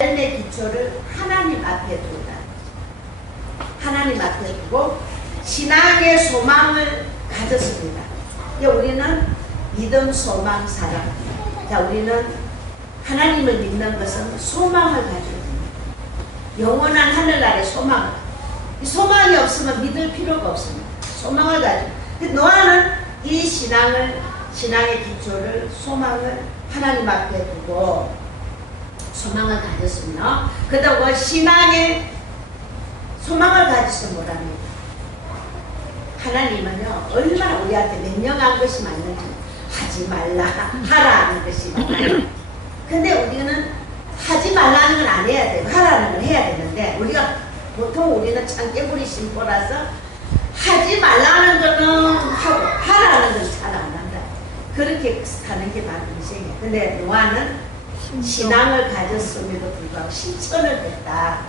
삶의 기초를 하나님 앞에 두다. 하나님 앞에 두고 신앙의 소망을 가졌습니다. 우리는 믿음, 소망, 사랑. 자, 우리는 하나님을 믿는 것은 소망을 가지고 있습니다. 영원한 하늘나라의 소망을. 이 소망이 없으면 믿을 필요가 없습니다. 소망을 가지고. 노아는 이 신앙의 기초를, 소망을 하나님 앞에 두고 소망을 가졌습니다. 그렇다고 신앙의 소망을 가지서 뭐랍니까? 하나님은요, 얼마나 우리한테 명령한 것이 맞는지 하지 말라, 하라는 것이 맞아요. 근데 우리는 하지 말라는 건 안 해야 돼요. 하라는 건 해야 되는데, 보통 우리는 참깨물이 심보라서 하지 말라는 거는 하고 하라는 건 잘 안 한다. 그렇게 하는 게 바로 인생이에요. 근데 노아는 신앙을 가졌음에도 불구하고 실천을 했다.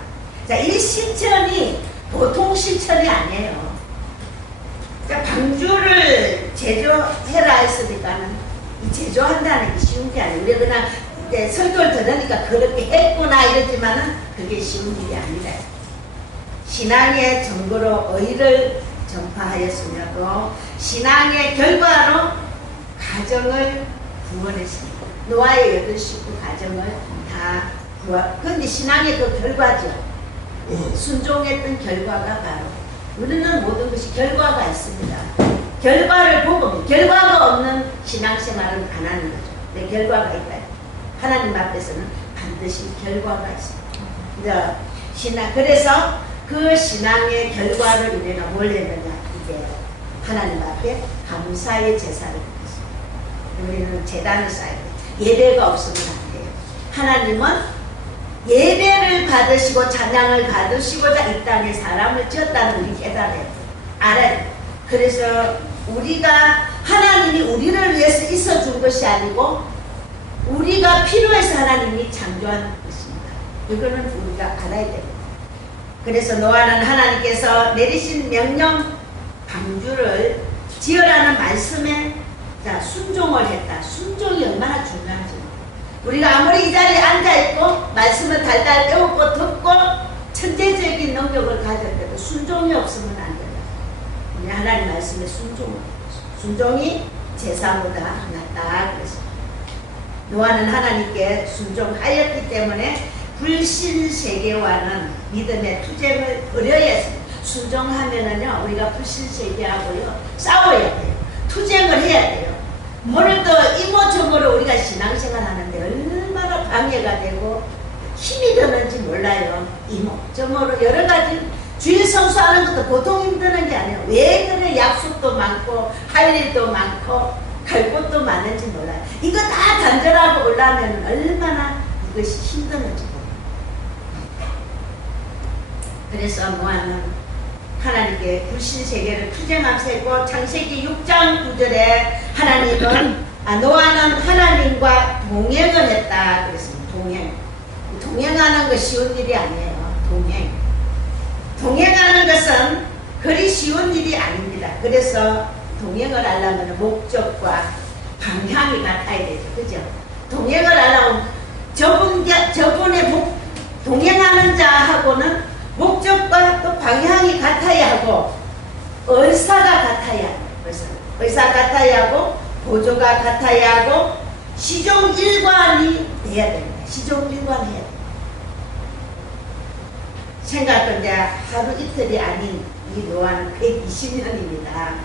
자, 이 실천이 보통 실천이 아니에요. 자, 방주를 제조해라 했으니까는 이 제조한다는 게 쉬운 게 아니에요. 우리가 그냥 이제 설교를 들으니까 그렇게 했구나 이러지만은 그게 쉬운 일이 아니라 신앙의 증거로 의를 전파하였으며 또 신앙의 결과로 가정을 구원했습니다. 노아의 8식구 가정을 다 구원. 그런데 신앙의 그 결과죠. 순종했던 결과가 바로 우리는 모든 것이 결과가 있습니다. 결과를 보고 결과가 없는 신앙생활은 안 하는 거죠. 내 결과가 있다. 하나님 앞에서는 반드시 결과가 있습니다. 그래서 그 신앙의 결과를 우리가 뭘 했느냐, 이제 하나님 앞에 감사의 제사를 드렸습니다. 우리는 제단을 쌓아야 돼요. 예배가 없으면 안 돼요. 하나님은 예배를 받으시고 찬양을 받으시고자 이 땅에 사람을 지었다는 우리 깨달아야 돼요. 알아야 돼요. 그래서 우리가 하나님이 우리를 위해서 있어준 것이 아니고 우리가 필요해서 하나님이 창조한 것입니다. 이거는 우리가 알아야 됩니다. 그래서 노아는 하나님께서 내리신 명령 방주를 지으라는 말씀에 순종을 했다. 순종이 얼마나 중요한지. 우리가 아무리 이 자리에 앉아있고 말씀을 달달 배우고 듣고 천재적인 능력을 가졌대도 순종이 없으면 안 된다. 우리 하나님 말씀에 순종이 제사보다 낫다 그랬습니다. 노아는 하나님께 순종하였기 때문에 불신세계와는 믿음의 투쟁을 벌여야 했습니다. 순종하면은요, 우리가 불신세계하고요 싸워야 돼요. 투쟁을 해야 돼요. 오늘도 이모저모로 우리가 신앙생활 하는데 얼마나 방해가 되고 힘이 드는지 몰라요. 이모저모로 여러 가지 주일 성수하는 것도 보통 힘드는 게 아니에요. 왜 그래? 약속도 많고 할 일도 많고 갈 곳도 많은지 몰라요. 이거 다 단절하고 올라오면 얼마나 이것이 힘드는지 몰라요. 그래서 노아는 하나님께 불신세계를 투쟁하고 창세기 6장 9절에 하나님은 노아는 하나님과 동행을 했다 그랬습니다. 동행하는 것이 쉬운 일이 아니에요. 동행하는 것은 그리 쉬운 일이 아닙니다. 그래서 동행을 하려면 목적과 방향이 같아야 되죠. 그죠? 동행을 하려면 저분의 동행하는 자하고는 목적과 또 방향이 같아야 하고 의사가 같아야 하고 의사 같아야 하고 보조가 같아야 하고 시종일관이 돼야 됩니다. 시종일관 해야 됩니다. 생각건데 하루 이틀이 아닌 이 노아는 120년입니다.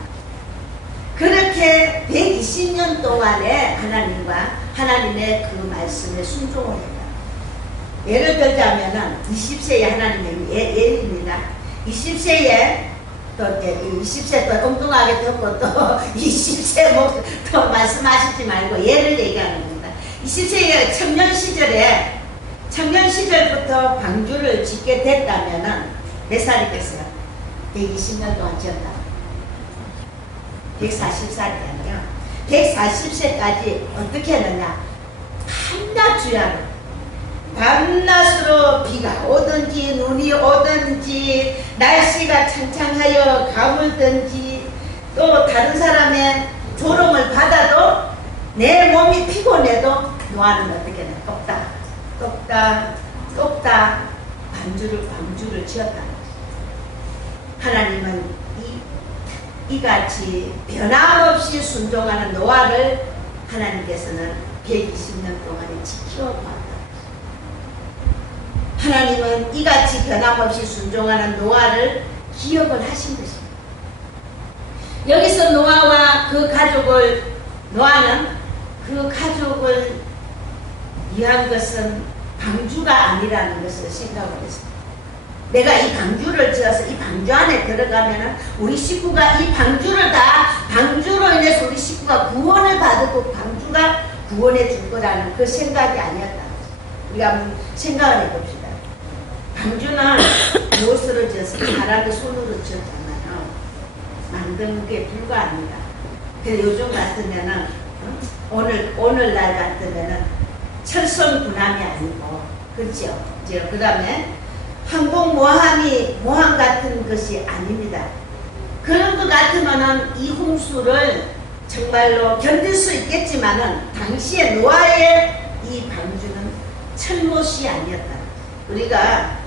그렇게 120년 동안에 하나님과 하나님의 그 말씀에 순종을 했다. 예를 들자면은 20세에 하나님의 예입니다. 20세에 또 이제 20세 또 뚱뚱하게 듣고 또 20세 뭐 또 말씀하시지 말고 예를 얘기하는 겁니다. 20세에 청년 시절부터 방주를 짓게 됐다면은 몇 살이겠어요? 120년 동안 지었다. 140살이잖아요. 140세까지 어떻게 했느냐? 한낮주야로 밤낮으로 비가 오든지 눈이 오든지 날씨가 창창하여 가물든지 또 다른 사람의 조롱을 받아도 내 몸이 피곤해도 노아는 어떻게 해? 똑딱 쏙다 방주를 지었다. 하나님은 이같이 변함없이 순종하는 노아를 하나님께서는 120년 동안에 지켜보았다. 하나님은 이같이 변함없이 순종하는 노아를 기억을 하신 것입니다. 여기서 노아와 그 가족을, 노아는 그 가족을 위한 것은 방주가 아니라는 것을 생각을 했습니다. 내가 이 방주를 지어서 이 방주 안에 들어가면은 우리 식구가 이 방주를 다, 방주로 인해서 우리 식구가 구원을 받고 방주가 구원해 줄 거라는 그 생각이 아니었다. 우리가 한번 생각을 해봅시다. 방주는 무엇으로 지었어요? 사람의 손으로 지었잖아요. 만든 게 불가합니다. 근데 요즘 같으면은, 오늘날 같으면은 철선군함이 아니고, 그렇죠? 그 다음에 항공모함 같은 것이 아닙니다. 그런 것 같으면은 이 홍수를 정말로 견딜 수 있겠지만은 당시에 노아의 이 방주는 철못이 아니었다. 우리가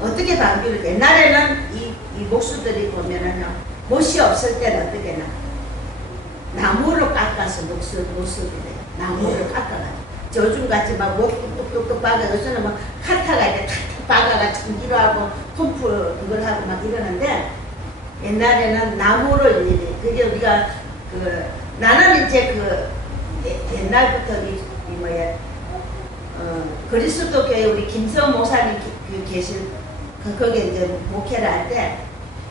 어떻게 방주를, 옛날에는 이 목수들이 보면은요, 못이 없을 때는 어떻게 나 나무로 깎아서 목수들이 나무를 깎아가지고, 요즘같이 막 못 뚝뚝뚝 박아, 요즘은 막 카타가 이렇게 탁탁 박아가 전기로 하고 펌프 이걸 하고 막 이러는데, 옛날에는 나무를 일일이, 그게 우리가 나는 이제 옛날부터 그리스도 교회 우리 김성 목사님 계실 거기에 이제 목회를 할 때,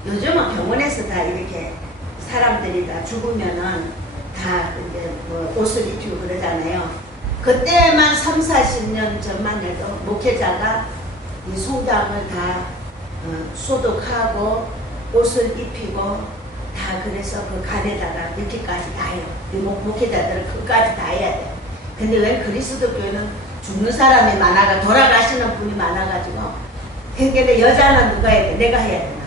요즘은 병원에서 다 이렇게 사람들이 다 죽으면은 다 이제 옷을 입히고 그러잖아요. 그때만 3, 40년 전만 해도 목회자가 이 성당을 다 소독하고 옷을 입히고 다, 그래서 그 간에다가 이렇게까지 다 해요. 목회자들은 그까지 다 해야 돼요. 근데 왜 그리스도 교회는 죽는 사람이 많아가, 돌아가시는 분이 많아가지고, 그러니까 여자는 누가 해야 돼? 내가 해야 되나?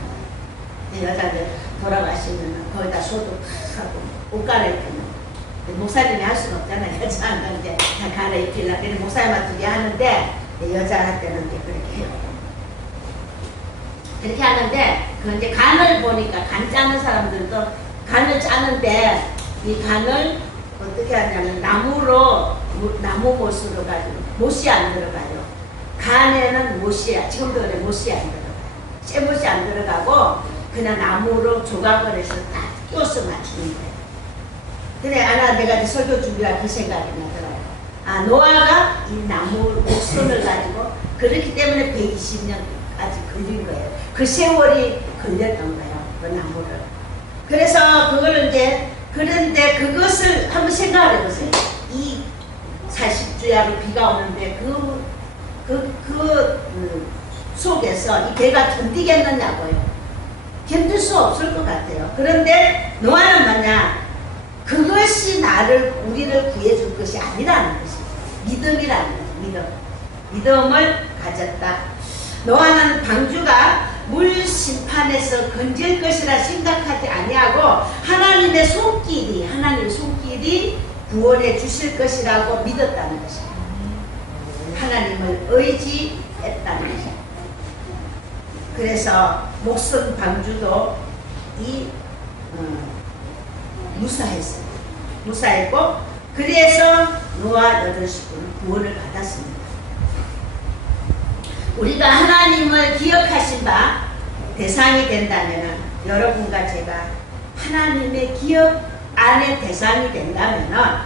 여자들 돌아가시면 거기다 소독하고 옷 갈아입히는, 목사님이 할 수는 없잖아요. 여자는 이제 다 갈아입히려고. 근데 목사님한테 이제 하는데, 여자한테는 이제 그렇게 해요. 그렇게 하는데, 그 이제 간을 보니까, 간 짜는 사람들도 간을 짜는데, 이 간을 어떻게 하냐면 나무 못으로 가지고, 못이 안 들어가요. 간에는 못이, 지금도 그래, 못이 안 들어가요. 쇠못이 안 들어가고 그냥 나무로 조각을 해서 딱 끼워서 맞추는 거예요. 그래, 내가 이제 설교 준비할 그 생각이 나더라고요. 노아가 이 나무 목선을 가지고, 그렇기 때문에 120년까지 걸린 거예요. 그 세월이 걸렸던 거예요, 그 나무를. 그래서 그걸 이제, 그런데 그것을 한번 생각을 해보세요. 이 40주야로 비가 오는데 속에서 이 배가 견디겠느냐고요. 견딜 수 없을 것 같아요. 그런데 노아는 뭐냐? 그것이 우리를 구해줄 것이 아니라는 것이죠. 믿음이라는 거죠. 믿음을 가졌다. 노아는 방주가 물 심판에서 건질 것이라 생각하지 아니하고 하나님의 손길이 구원해 주실 것이라고 믿었다는 것입니다. 하나님을 의지했다는 것입니다. 그래서 목선 방주도 무사했고, 그래서 노아 8식구는 구원을 받았습니다. 우리가 하나님을 기억하신 바 대상이 된다면, 여러분과 제가 하나님의 기억 안에 대상이 된다면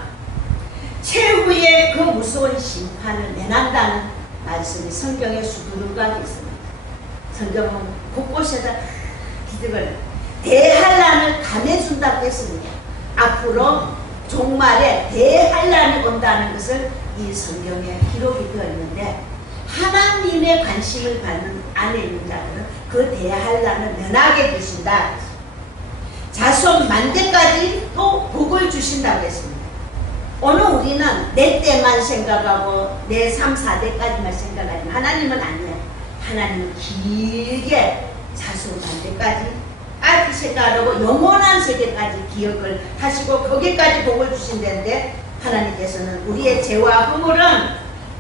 최후의 그 무서운 심판을 면한다는 말씀이 성경에 수두룩하게 있습니다. 성경은 곳곳에다 기득을 대환란을 감해준다고 했습니다. 앞으로 종말에 대환란이 온다는 것을 이 성경에 기록이 되어 있는데, 하나님의 관심을 받는 안에 있는 자들은 그 대환란을 면하게 되신다. 자손 만대까지 또 복을 주신다고 했습니다. 오늘 우리는 내 때만 생각하고 내 3, 4대까지만 생각하지만 하나님은 아니에요. 하나님은 길게 자손 만대까지 생각하고 영원한 세계까지 기억을 하시고 거기까지 복을 주신다는데, 하나님께서는 우리의 죄와 허물은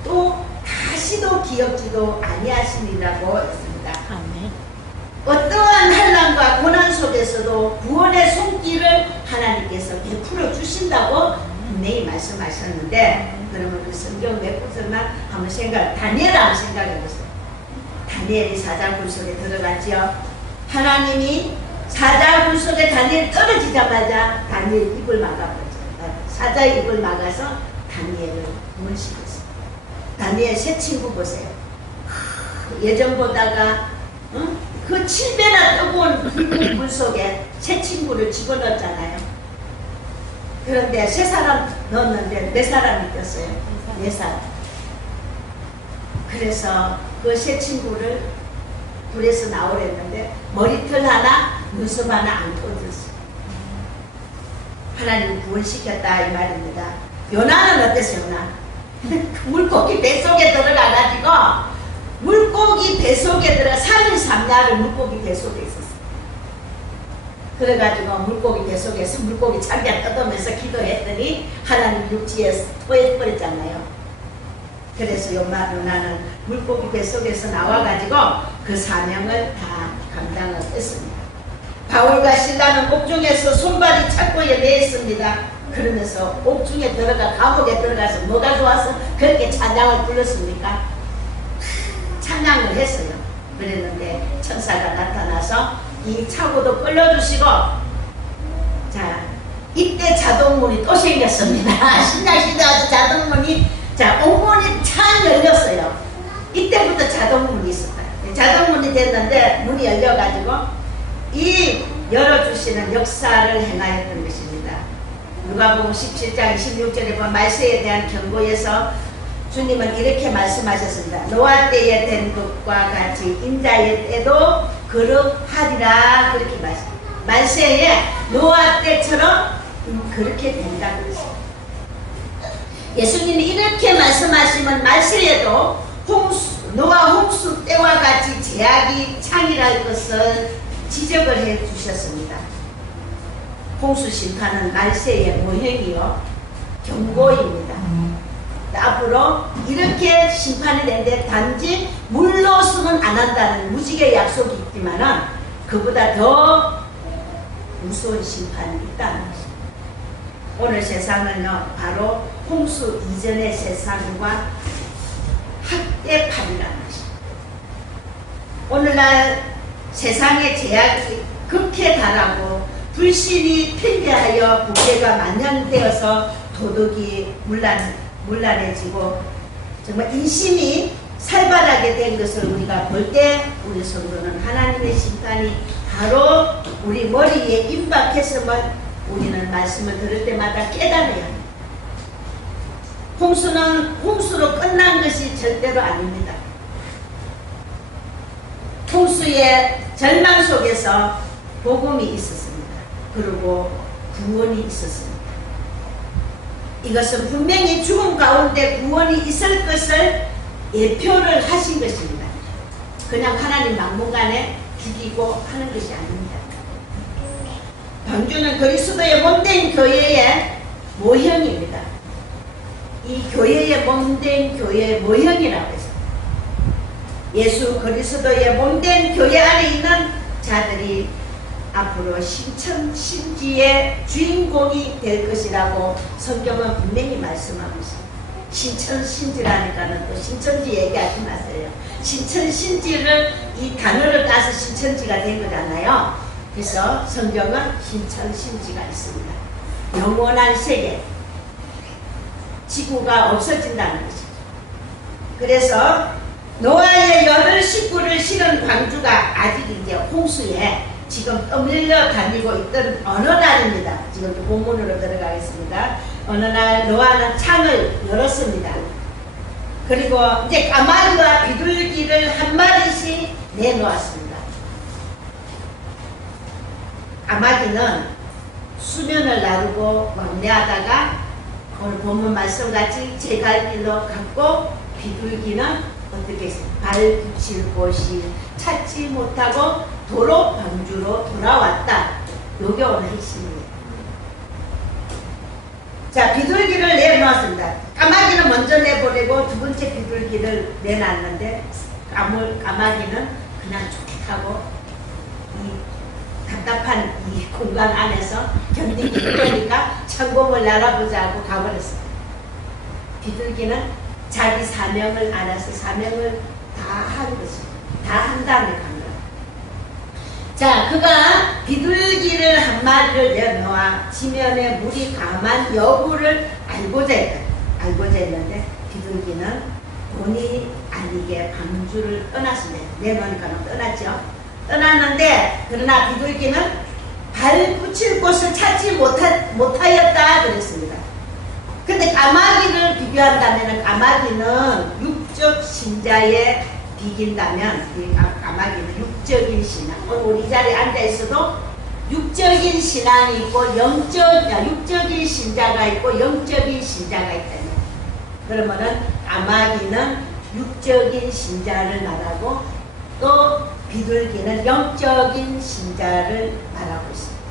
또 다 다시도 기억지도 아니하시니라고 했습니다. 아멘. 어떠한 환난과 고난 속에서도 구원의 손길을 하나님께서 베풀어 주신다고 분명히 말씀하셨는데, 그러면 그 성경 몇 구절만 한번 다니엘 한번 생각해 보세요. 다니엘이 사자굴 속에 들어갔지요. 하나님이 사자굴 속에 다니엘이 떨어지자마자 다니엘 입을 막아버렸죠. 사자의 입을 막아서 다니엘을 구원시켰어요. 다니엘 세 친구 보세요. 예전보다가 그 7배나 뜨거운 붉은 물 속에 세 친구를 집어넣었잖아요. 그런데 세 사람 넣었는데 네 사람이 꼈어요. 네 사람. 그래서 그 세 친구를 불에서 나오랬는데 머리털 하나, 눈썹 하나 안 터졌어요. 하나님 구원시켰다 이 말입니다. 요나는 어땠어요? 요나? 물고기 뱃속에 들어가가지고 물고기 뱃속에 들어가 3일 3야를 물고기 뱃속에 있었어요. 그래가지고 물고기 뱃속에서 물고기 자기가 뜯으면서 기도했더니 하나님 육지에 토해버렸잖아요. 그래서 요나는 물고기 뱃속에서 나와가지고 그 사명을 다 감당을 했습니다. 바울과 실라는 옥중에서 손발이 착고에 매였습니다. 그러면서 옥중에 감옥에 들어가서 뭐가 좋아서 그렇게 찬양을 불렀습니까? 찬양을 했어요. 그랬는데 천사가 나타나서 이 차고도 끌어주시고, 자, 이때 자동문이 또 생겼습니다. 신약시대에서 자동문이, 자, 옥문이 찬 열렸어요. 이때부터 자동문이 있었어요. 자동문이 됐는데 문이 열려가지고 이 열어주시는 역사를 행하였던 것입니다. 누가복음 17장 26절에 보면 말세에 대한 경고에서 주님은 이렇게 말씀하셨습니다. 노아 때에 된 것과 같이 인자의 때도 그러하리라. 그렇게 말씀합니다. 말세에 노아 때처럼 그렇게 된다고 했습니다. 예수님이 이렇게 말씀하시면 말세에도 노아 홍수 때와 같이 제약이 창이랄 것을 지적을 해 주셨습니다. 홍수 심판은 말세의 모형이요 경고입니다. 앞으로 이렇게 심판이 되는데 단지 물로서는 안 한다는 무지개 약속이 있지만은 그보다 더 무서운 심판이 있다는 것입니다. 오늘 세상은요 바로 홍수 이전의 세상과 학대판이라는 것입니다. 오늘날 세상의 제약이 극에 달하고 불신이 팽배하여 부패가 만연되어서 도덕이 문란해지고 정말 인심이 살벌하게 된 것을 우리가 볼 때 우리 성도는 하나님의 심판이 바로 우리 머리에 임박했음을 우리는 말씀을 들을 때마다 깨달아야 합니다. 홍수는 홍수로 끝난 것이 절대로 아닙니다. 홍수의 절망 속에서 복음이 있었습니다. 그리고 구원이 있었습니다. 이것은 분명히 죽음 가운데 구원이 있을 것을 예표를 하신 것입니다. 그냥 하나님 막무가내 죽이고 하는 것이 아닙니다. 방주는 그리스도의 몸된 교회의 모형입니다. 이 교회의 몸된 교회의 모형이라고 해서 예수 그리스도의 몸된 교회 안에 있는 자들이 앞으로 신천신지의 주인공이 될 것이라고 성경은 분명히 말씀하고 있습니다. 신천신지라니까는 또 신천지 얘기하지 마세요. 신천신지를 이 단어를 따서 신천지가 된 거잖아요. 그래서 성경은 신천신지가 있습니다. 영원한 세계, 지구가 없어진다는 것이죠. 그래서 노아의 8식구를 실은 광주가 아직 이제 홍수에 지금 떠밀려 다니고 있던 어느 날입니다. 지금 본문으로 들어가겠습니다. 어느 날 노아는 창을 열었습니다. 그리고 이제 까마귀와 비둘기를 한 마리씩 내놓았습니다. 까마귀는 수면을 나르고 왕래하다가 오늘 본문 말씀같이 제갈길로 갔고, 비둘기는 어떻게 했어요? 발 붙일 곳이 찾지 못하고 도로 방주로 돌아왔다. 요게 오늘 핵심이에요. 자, 비둘기를 내놓았습니다. 까마귀는 먼저 내보내고 두 번째 비둘기를 내놨는데 까마귀는 그냥 쫓하고 이 답답한 이 공간 안에서 견디기 힘드니까 천공을 날아보자 고 가버렸어요. 비둘기는 자기 사명을 알아서 사명을 다 한 것입니다. 다 한 다음에 간 거예요. 자, 그가 비둘기를 한 마리를 내놓아 지면에 물이 감한 여부를 알고자 했는데 비둘기는 본의 아니게 방주를 떠났습니다. 내놓으니까 떠났죠. 떠났는데 그러나 비둘기는 발 붙일 곳을 찾지 못하였다 그랬습니다. 근데 까마귀를 비교한다면 까마귀는 육적 신자에 비긴다면 까마귀는 육적인 신앙. 우리 자리에 앉아 있어도 육적인 신앙이 있고 육적인 신자가 있고 영적인 신자가 있다면 그러면은 까마귀는 육적인 신자를 말하고 또 비둘기는 영적인 신자를 말하고 있습니다.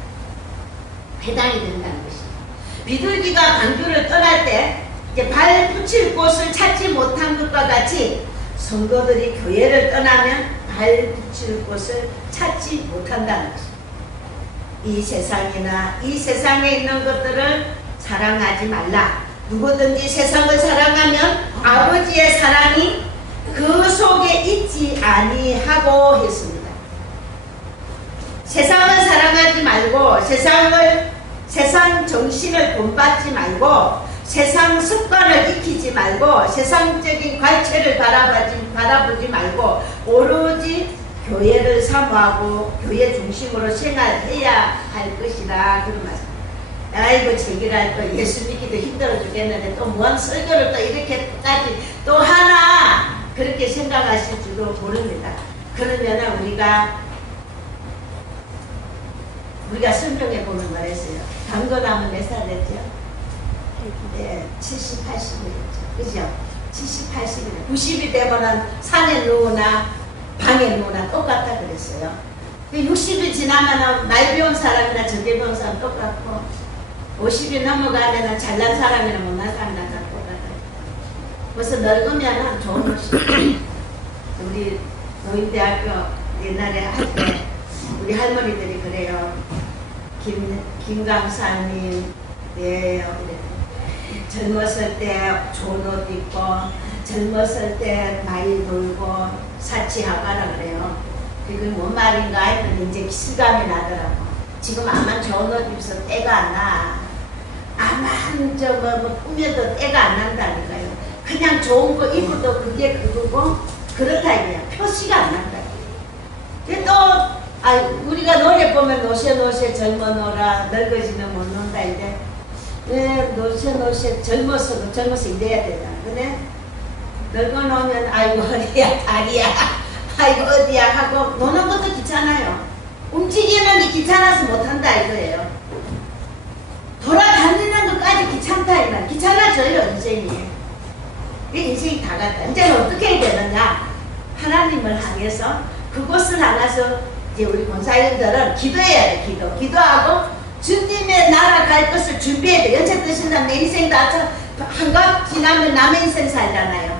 해당이 된다는 것입니다. 비둘기가 방주를 떠날 때 이제 발 붙일 곳을 찾지 못한 것과 같이 성도들이 교회를 떠나면 발 붙일 곳을 찾지 못한다는 것입니다. 이 세상이나 이 세상에 있는 것들을 사랑하지 말라. 누구든지 세상을 사랑하면 아버지의 사랑이 그 속에 있지 아니하고 했습니다. 세상을 사랑하지 말고 세상 정신을 본받지 말고 세상 습관을 익히지 말고 세상적인 관체를 바라보지 말고 오로지 교회를 사모하고 교회 중심으로 생활해야 할 것이다. 그런 말씀. 아이고 제기랄 거 예수 믿기도 힘들어 죽겠는데 또 무한 설교를 또 이렇게까지 또 하나 그렇게 생각하실 줄도 모릅니다. 그러면은 우리가 성경에 보면 말했어요. 강건하면 몇 살 됐죠? 네, 70, 80이랬죠. 그죠? 70, 80이래. 90이 되면은 산에 누우나 방에 누우나 똑같다 그랬어요. 60이 지나면은 날 배운 사람이나 저게 배운 사람 똑같고 50이 넘어가면은 잘난 사람이나 못난 사람이나 다 똑같아요. 그래서 늙으면은 좋은 것이 우리 노인대학교 옛날에 할 때 우리 할머니들이 그래요. 김강사님, 네, 젊었을 때 좋은 옷 입고, 젊었을 때 많이 놀고, 사치하가라 그래요. 그게 뭔 말인가 했더니 이제 실감이 나더라고. 지금 아마 좋은 옷 입어서 때가 안 나. 아마 뭐 꾸며도 때가 안 난다니까요. 그냥 좋은 거 입어도 그게 그거고, 그렇다 이거야. 표시가 안 난다. 또, 우리가 노래 보면 노새 젊어노라 늙어지는 못 논다 이제 노새 젊어서 이래야 되잖아. 근데 늙어놓으면 아이고 허리야 다리야 아이고 어디야 하고 노는 것도 귀찮아요. 움직이는 게 귀찮아서 못한다 이거예요. 돌아다니는 것까지 귀찮다 이거야. 귀찮아져요 인생이. 인생이 다 갔다. 이제는 어떻게 해야 되느냐. 하나님을 향해서 그곳을 향해서 이제 우리 권사님들은 기도해야 돼. 기도하고 주님의 나라 갈 것을 준비해야 돼. 연체 드신다면 내 인생도 한갑 지나면 남의 인생 살잖아요.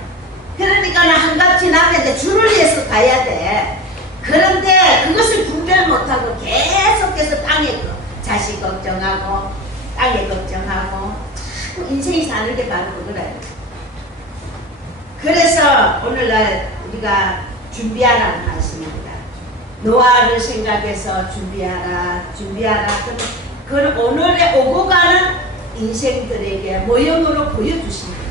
그러니까 한갑 지나면 이제 주를 위해서 가야 돼. 그런데 그것을 분별 못하고 계속해서 땅에 자식 걱정하고 땅에 걱정하고 자꾸 인생이 사는 게 바로 그거라요. 그래서 오늘날 우리가 준비하라는 말씀입니다. 노아를 생각해서 준비하라. 그걸 오늘의 오고 가는 인생들에게 모형으로 보여주신 겁니다.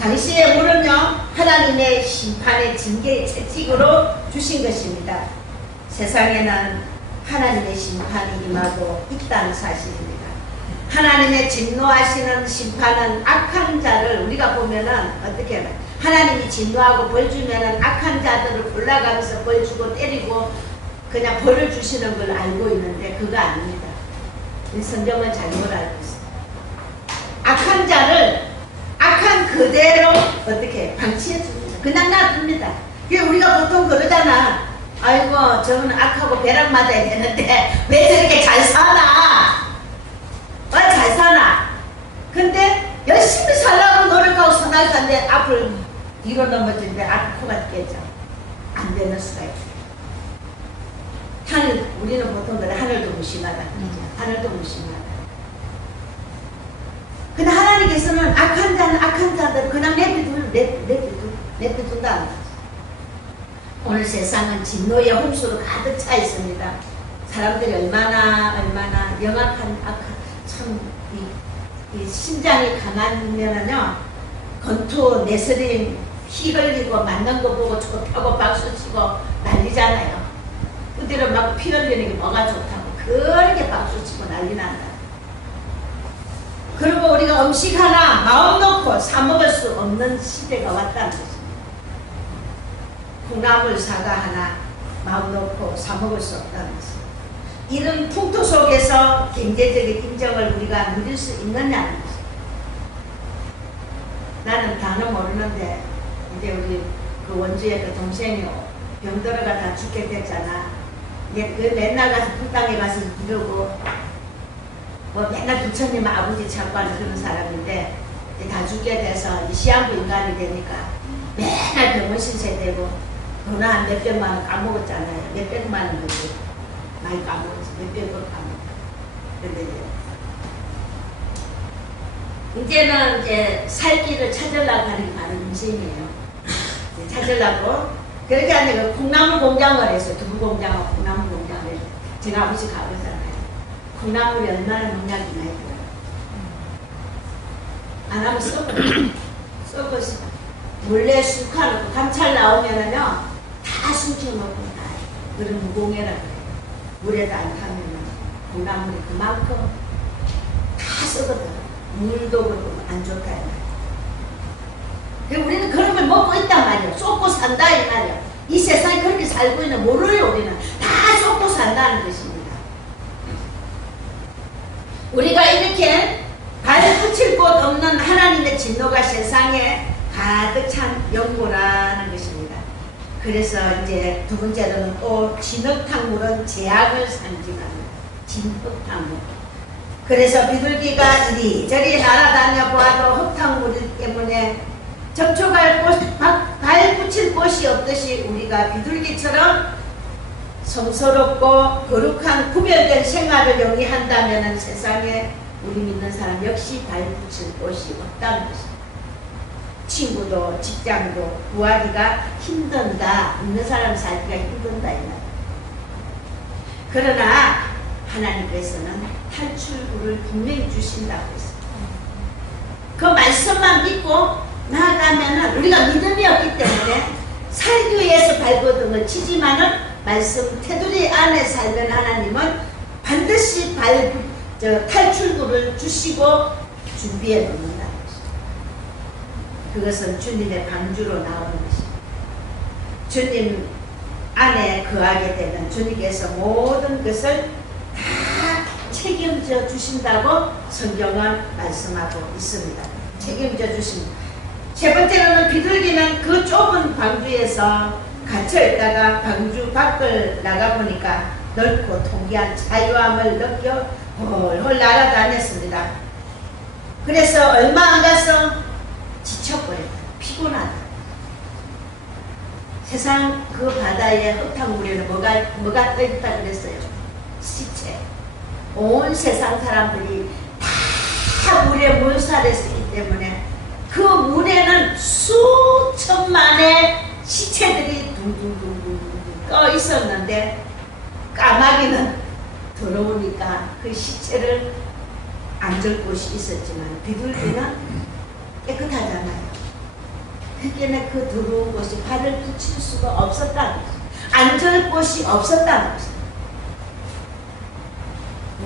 당시의 물은요, 하나님의 심판의 징계의 채찍으로 주신 것입니다. 세상에는 하나님의 심판이 임하고 있다는 사실입니다. 하나님의 진노하시는 심판은 악한 자를 우리가 보면은 어떻게 해요? 하나님이 진노하고 벌 주면은 악한 자들을 골라가면서 벌 주고 때리고 그냥 벌을 주시는 걸 알고 있는데 그거 아닙니다. 성경은 잘못 알고 있습니다. 악한 자를 악한 그대로 어떻게 방치해 줍니다. 그냥 놔둡니다. 우리가 보통 그러잖아. 아이고 저는 악하고 벼락 맞아야 되는데 왜 저렇게 잘 살아? 잘 잘 사나? 근데 열심히 살라고 노력하고 선할 산데 앞을 뒤로 넘어지는데 앞 코가 깨져. 안 되는 수가 있어요. 하늘, 우리는 보통 그래 하늘도 무심하다. 하늘도 무심하다. 근데 하나님께서는 악한 자는 악한 자들 그냥 내비둔다. 오늘 세상은 진노의 홍수로 가득 차 있습니다. 사람들이 얼마나 영악한 참 이 심장이 강하면은요 건투 내스림 피 흘리고 맞는 거 보고 펴고 박수 치고 난리잖아요. 그대로 막 피 흘리는 게 뭐가 좋다고 그렇게 박수 치고 난리 난다. 그리고 우리가 음식 하나 마음 놓고 사 먹을 수 없는 시대가 왔다는 것입니다. 콩나물 사과 하나 마음 놓고 사 먹을 수 없다는 것입니다. 이런 풍토 속에서 경제적인 인정을 우리가 누릴 수 있느냐는 것입니다. 나는 단어 모르는데 이제 우리 그 원주의 그 동생이 병들어가 다 죽게 됐잖아. 이제 그 맨날 가서 풀땅에 가서 이러고 뭐 맨날 부처님 아버지 찾고 하는 그런 사람인데 이제 다 죽게 돼서 이 시한부 인간이 되니까 맨날 병원 신세되고 돈 한 몇백만 원 까먹었잖아요. 몇백만 원 거지. 많이 까먹었지. 몇백억 까먹었어. 근데 이제는 이제 살 길을 찾으려고 하는 게 바로 인생이에요. 찾으려고. 그렇게 하는데 그 콩나물 공장을 했어요. 두부 공장하고 콩나물 공장을 했어요. 제가 아버지 가보잖아요. 콩나물이 얼마나 농약이 많이 들어요. 안 하면 썩어서 몰래 숙화놓고 감찰 나오면은요 다 숨겨놓고 다 그런 무공해라 그래요. 물에다 안 타면은 콩나물이 그만큼 다 썩어들어요. 물도 그렇고 안 좋다 이 말이야. 우리는 그런 걸 먹고 있단 말이야. 쏟고 산다 이 말이야. 이 세상에 그렇게 살고 있는 모르요. 우리는 다 쏟고 산다는 것입니다. 우리가 이렇게 발 붙일 곳 없는 하나님의 진노가 세상에 가득 찬 연고라는 것입니다. 그래서 이제 두 번째로는 또 진흙탕물은 제약을 상징합니다. 진흙탕물. 그래서 비둘기가 이리저리 날아다녀 보아도 흙탕물 때문에 접촉할 곳, 발 붙일 곳이 없듯이 우리가 비둘기처럼 성스럽고 거룩한 구별된 생활을 영위한다면 세상에 우리 믿는 사람 역시 발 붙일 곳이 없다는 것입니다. 친구도 직장도 구하기가 힘든다. 있는 사람 살기가 힘든다. 이 말. 그러나 하나님께서는 탈출구를 분명히 주신다고 했습니다. 그 말씀만 믿고 나아가면 우리가 믿음이 없기 때문에 살기 위해서 발버둥을 치지만은 말씀 테두리 안에 살면 하나님은 반드시 탈출구를 주시고 준비해 놓는다는 것입니다. 그것은 주님의 방주로 나오는 것입니다. 주님 안에 거하게 되면 주님께서 모든 것을 다 책임져 주신다고 성경은 말씀하고 있습니다. 책임져 주십니다. 세 번째로는 비둘기는 그 좁은 방주에서 갇혀있다가 방주 밖을 나가보니까 넓고 통기한 자유함을 느껴 홀홀 날아다녔습니다. 그래서 얼마 안 가서 지쳐버렸다. 피곤하다. 세상 그 바다의 흙탕물에는 뭐가 떠있다 그랬어요? 시체. 온 세상 사람들이 다 물에 몰살했기 때문에 그 물에는 수천만의 시체들이 둥둥둥둥 떠 있었는데 까마귀는 더러우니까 그 시체를 앉을 곳이 있었지만 비둘기는 깨끗하잖아요. 그게는 그 더러운 곳이 발을 붙일 수가 없었다는 거죠. 앉을 곳이 없었다는 거죠.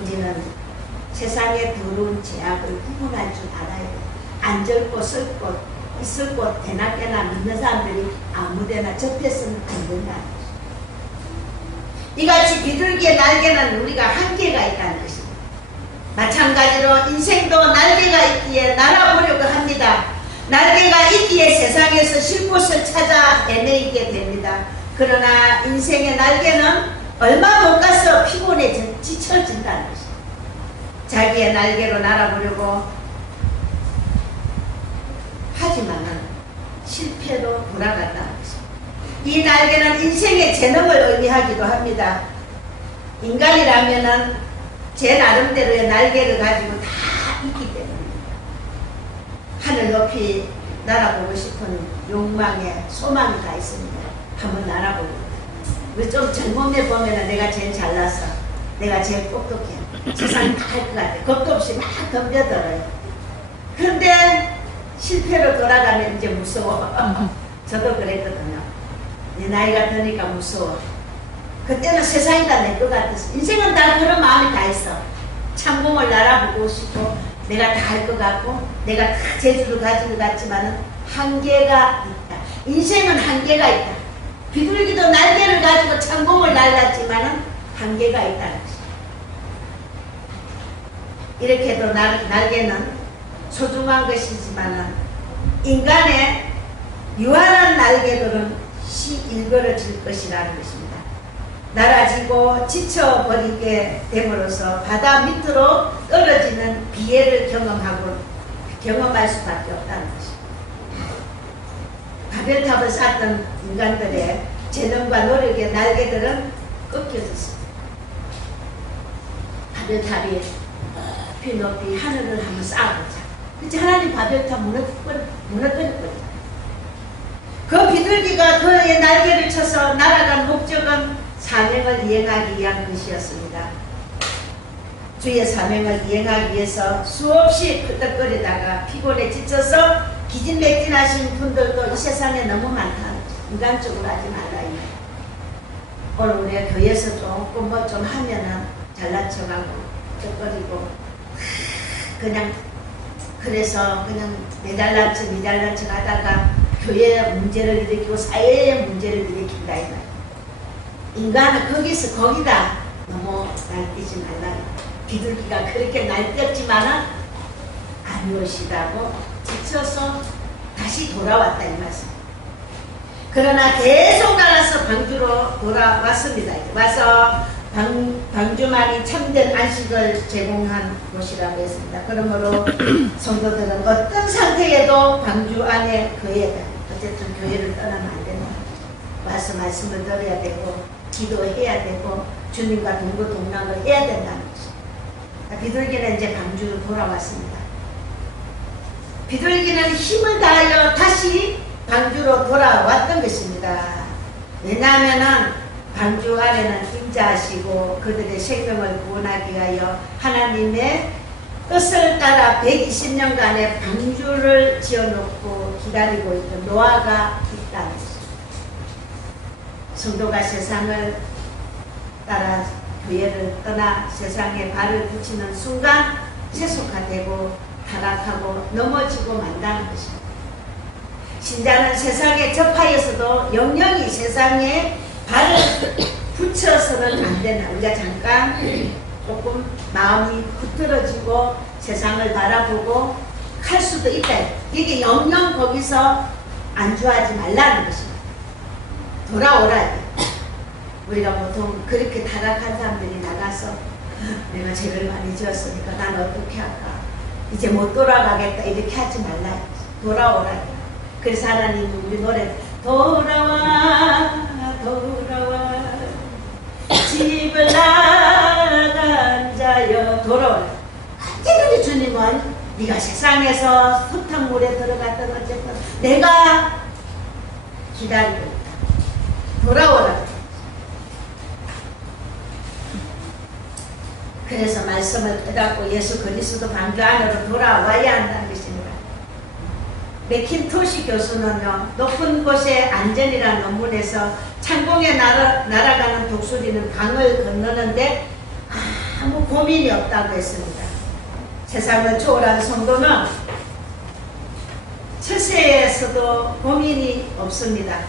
우리는 세상의 더러운 죄악을 구분할 줄 알아야 돼요. 앉을 곳, 쓸 곳, 있을 곳, 대낮에나 믿는 사람들이 아무데나 접했으면 안 된다는 거죠. 이같이 비둘기의 날개는 우리가 한계가 있다는 것입니다. 마찬가지로 인생도 날개가 있기에 날아보려고 합니다. 날개가 있기에 세상에서 쉴 곳을 찾아 헤매이게 됩니다. 그러나 인생의 날개는 얼마 못 가서 피곤해 지쳐진다는 것입니다. 자기의 날개로 날아보려고 하지만은 실패로 돌아간다는 것입니다. 이 날개는 인생의 재능을 의미하기도 합니다. 인간이라면은 제 나름대로의 날개를 가지고 다 있기 때문입니다. 하늘 높이 날아보고 싶은 욕망에 소망이 다 있습니다. 한번 날아보고. 좀 젊은데 보면은 내가 제일 잘났어. 내가 제일 똑똑해. 세상이 다 할 것 같아. 겁도 없이 막 덤벼들어요. 그런데 실패로 돌아가면 이제 무서워. 저도 그랬거든요. 내 나이가 드니까 무서워. 그때는 세상이 다 내 것 같았어. 인생은 다 그런 마음이 다 있어. 창공을 날아보고 싶고 내가 다 할 것 같고 내가 다 재주를 가지고 갔지만은 한계가 있다. 인생은 한계가 있다. 비둘기도 날개를 가지고 창공을 날랐지만은 한계가 있다는 것이다. 이렇게 해도 날개는 소중한 것이지만은 인간의 유한한 날개들은 일그러질 것이라는 것입니다. 날아지고 지쳐버리게 됨으로써 바다 밑으로 떨어지는 비애를 경험할 수밖에 없다는 것입니다. 바벨탑을 쌓던 인간들의 재능과 노력의 날개들은 꺾여졌습니다. 바벨탑이 높이 높이 하늘을 한번 쌓아보자. 그치, 하나님 바벨탑 무너뜨렸거든요. 그 비둘기가 그의 날개를 쳐서 날아간 목적은 사명을 이행하기 위한 것이었습니다. 주의 사명을 이행하기 위해서 수없이 끄덕거리다가 피곤에 지쳐서 기진맥진하신 분들도 이 세상에 너무 많다. 인간적으로 하지 말라. 오늘 우리가 교회에서 조금 뭐 좀 하면은 잘난 척하고 끄덕거리고 그냥 그래서 그냥 내 잘난 척 하다가 교회의 문제를 일으키고 사회의 문제를 일으킨다 이 말이야. 인간은 거기다 너무 날뛰지 말라. 비둘기가 그렇게 날뛰었지만은 아니오시다고 지쳐서 다시 돌아왔다 이 말씀. 그러나 계속 날아서 방주로 돌아왔습니다. 와서 방주만이 참된 안식을 제공한 곳이라고 했습니다. 그러므로 성도들은 어떤 상태에도 방주 안에 거해야 어쨌든 교회를 떠나면 안 된다. 와서 말씀을 들어야 되고 기도해야 되고 주님과 동거동락을 해야 된다는 것입니다. 비둘기는 이제 방주로 돌아왔습니다. 비둘기는 힘을 다하여 다시 방주로 돌아왔던 것입니다. 왜냐하면은 방주 안에는 임자하시고 그들의 생명을 구원하기 위하여 하나님의 뜻을 따라 120년간의 방주를 지어놓고 기다리고 있던 노아가 있다는 것입니다. 성도가 세상을 따라 교회를 떠나 세상에 발을 붙이는 순간 세속화되고 타락하고 넘어지고 만다는 것입니다. 신자는 세상에 접하여서도 영영이 세상에 발을 붙여서는 안 되나. 우리가 잠깐 조금 마음이 흐트러지고 세상을 바라보고 할 수도 있다. 이게 영영 거기서 안주하지 말라는 것입니다. 돌아오라 돼. 우리가 보통 그렇게 타락한 사람들이 나가서 내가 죄를 많이 지었으니까 난 어떻게 할까? 이제 못 돌아가겠다 이렇게 하지 말라. 돌아오라 돼. 그래서 하나님이 우리 노래 돌아와 집을 나간 자여 돌아오라. 언제든지 주님은 네가 세상에서 흙탕물에 들어갔던 어쨌든 내가 기다리고 있다. 돌아오라. 그래서 말씀을 깨닫고 예수 그리스도 방주 안으로 돌아와야 한다는 것입니다. 맥킨토시 교수는요, 높은 곳의 안전이라는 논문에서 창공에 날아가는 독수리는 강을 건너는데 아무 고민이 없다고 했습니다. 세상을 초월한 성도는 처세에서도 고민이 없습니다.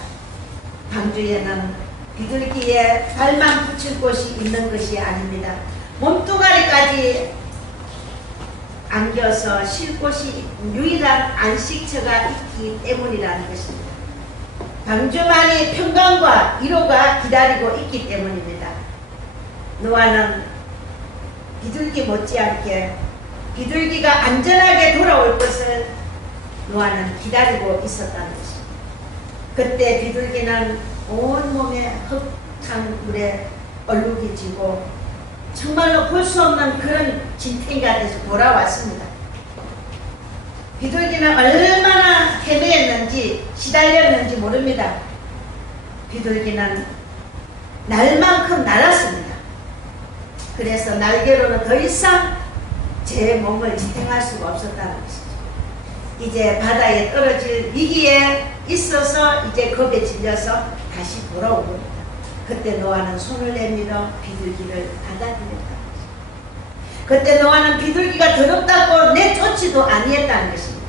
방주에는 비둘기에 발만 붙일 곳이 있는 것이 아닙니다. 몸뚱아리까지 안겨서 쉴 곳이 유일한 안식처가 있기 때문이라는 것입니다. 방주만이 평강과 위로가 기다리고 있기 때문입니다. 노아는 비둘기 못지않게 비둘기가 안전하게 돌아올 것을 노아는 기다리고 있었다는 것입니다. 그때 비둘기는 온몸에 흙탕 물에 얼룩이 지고 정말로 볼 수 없는 그런 진탱이가 돼서 돌아왔습니다. 비둘기는 얼마나 헤매했는지 시달렸는지 모릅니다. 비둘기는 날만큼 날았습니다. 그래서 날개로는 더 이상 제 몸을 지탱할 수가 없었다는 것이죠. 이제 바다에 떨어질 위기에 있어서 이제 겁에 질려서 다시 돌아온 겁니다. 그때 노아는 손을 내밀어 비둘기를 받아들였다는 것입니다. 그때 노아는 비둘기가 더럽다고 내쫓지도 아니했다는 것입니다.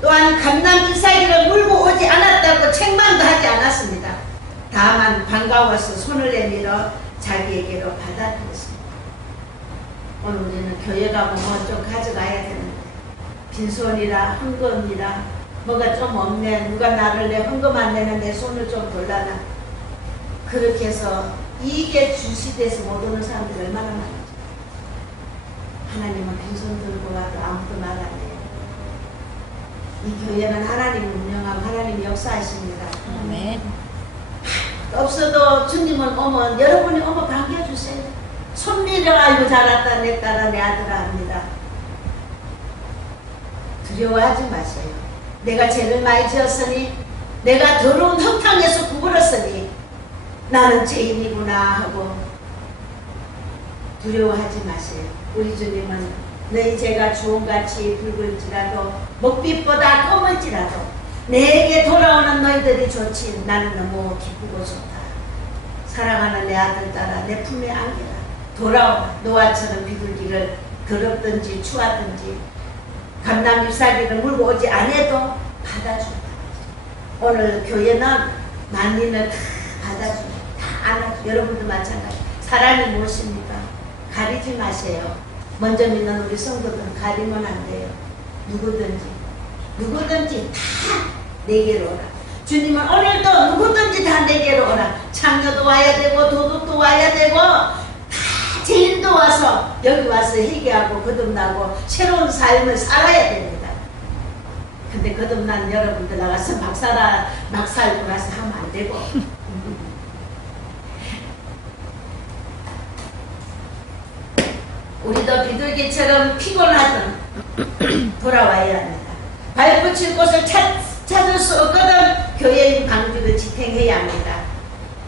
또한 감람 잎사귀를 물고 오지 않았다고 책망도 하지 않았습니다. 다만 반가워서 손을 내밀어 자기에게로 받아들였습니다. 오늘 우리는 교회 가면 뭐 좀 가져가야 되는데 빈손이라 헌금이라 뭐가 좀 없네, 누가 나를 내 헌금 안 내는 내 손을 좀 돌라나, 그렇게 해서 이게 주시돼서 못 오는 사람들이 얼마나 많은지. 하나님은 빈손 들고 와도 아무도 말 안 해요. 이 교회는 하나님 운영하고 하나님 역사하십니다. 아멘. 없어도 주님은 오면 여러분이 오면 반겨주세요. 손미령 알고 자랐다 내 딸아 내 아들아 합니다. 두려워하지 마세요. 내가 죄를 많이 지었으니 내가 더러운 흙탕에서 구부렸으니 나는 죄인이구나 하고 두려워하지 마세요. 우리 주님은 너희 죄가 주홍같이 붉을지라도 목빛보다 검을지라도 내게 돌아오는 너희들이 좋지 나는 너무 기쁘고 좋다. 사랑하는 내 아들 딸아 내 품에 안겨라. 돌아오라. 노아처럼 비둘기를 더럽든지 추하든지 감람 잎사귀를 물고 오지 않아도 받아준다. 오늘 교회는 만민을 다 받아줍니다. 다 안아줘. 여러분도 마찬가지. 사람이 무엇입니까? 가리지 마세요. 먼저 믿는 우리 성도들은 가리면 안 돼요. 누구든지 다 내게로 오라. 주님은 오늘도 누구든지 다 내게로 오라. 창녀도 와야 되고 도둑도 와야 되고 다 죄인도 와서 여기 와서 회개하고 거듭나고 새로운 삶을 살아야 됩니다. 근데 거듭난 여러분들 나가서 막 살고 나서 하면 안 되고 우리도 비둘기처럼 피곤하든 돌아와야 합니다. 발붙일 곳을 찾을 수 없거든 교회인 방주를 지탱해야 합니다.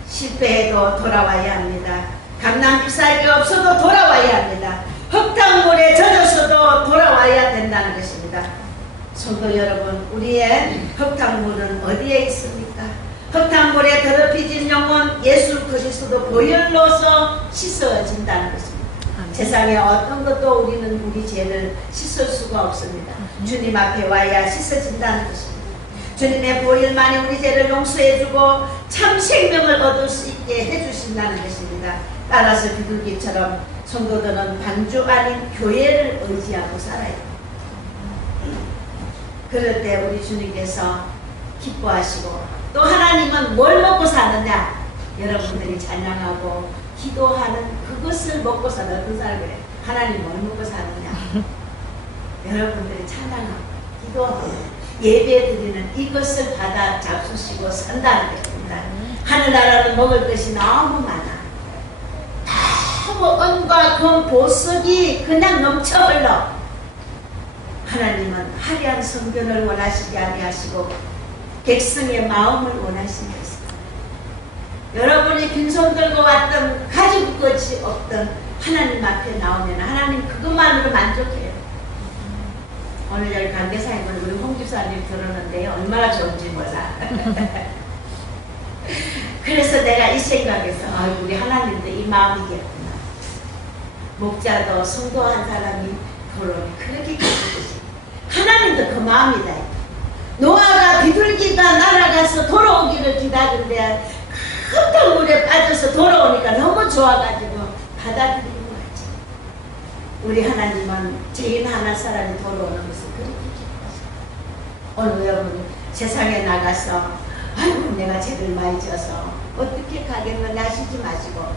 실패해도 돌아와야 합니다. 감람 잎사귀 없어도 돌아와야 합니다. 흙탕물에 젖었어도 돌아와야 된다는 것입니다. 성도 여러분, 우리의 흙탕물은 어디에 있습니까? 흙탕물에 더럽혀진 영혼 예수 그리스도 보혈로서 씻어진다는 것입니다. 세상에 어떤 것도 우리는 우리 죄를 씻을 수가 없습니다. 주님 앞에 와야 씻어진다는 것입니다. 주님의 보혈만이 우리 죄를 용서해주고 참 생명을 얻을 수 있게 해주신다는 것입니다. 따라서 비둘기처럼 성도들은 방주 아닌 교회를 의지하고 살아요. 그럴 때 우리 주님께서 기뻐하시고 또 하나님은 뭘 먹고 사느냐? 여러분들이 찬양하고 기도하는 그것을 먹고 사는 어떤 사람이 그래. 하나님 뭘 먹고 사느냐? 여러분들이 찬양하고 기도하고 예배드리는 이것을 받아 잡수시고 산다는 것입니다. 하늘나라는 먹을 것이 너무 많아. 너무 은과 금 보석이 그냥 넘쳐 흘러. 하나님은 화려한 성전을 원하시지 아니하시고 백성의 마음을 원하시는 것입니다. 여러분이 빈손 들고 왔던 가지고 것이 없던 하나님 앞에 나오면 하나님 그것만으로 만족해요. 오늘 여기 관계사님은 우리 홍 집사님 들었는데요. 얼마나 좋은지 몰라. 그래서 내가 이 생각에서 우리 하나님도 이 마음이겠구나. 목자도 성도 한 사람이 결혼이 그렇게 기쁘듯이 하나님도 그 마음이다. 노아가 비둘기가 날아가서 돌아오기를 기다리는데 큰 물에 빠져서 돌아오니까 너무 좋아가지고 받아들이는 거지. 우리 하나님은 죄인 하나 사람이 돌아오는 것을 그렇게 기뻐하셔. 오늘 여러분 세상에 나가서 아이고 내가 죄를 많이 지어서 어떻게 가겠느냐 하시지 마시고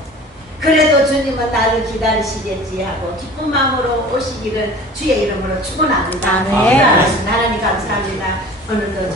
그래도 주님은 나를 기다리시겠지 하고 기쁜 마음으로 오시기를 주의 이름으로 축원합니다. 아멘. 하나님 감사합니다. 오늘도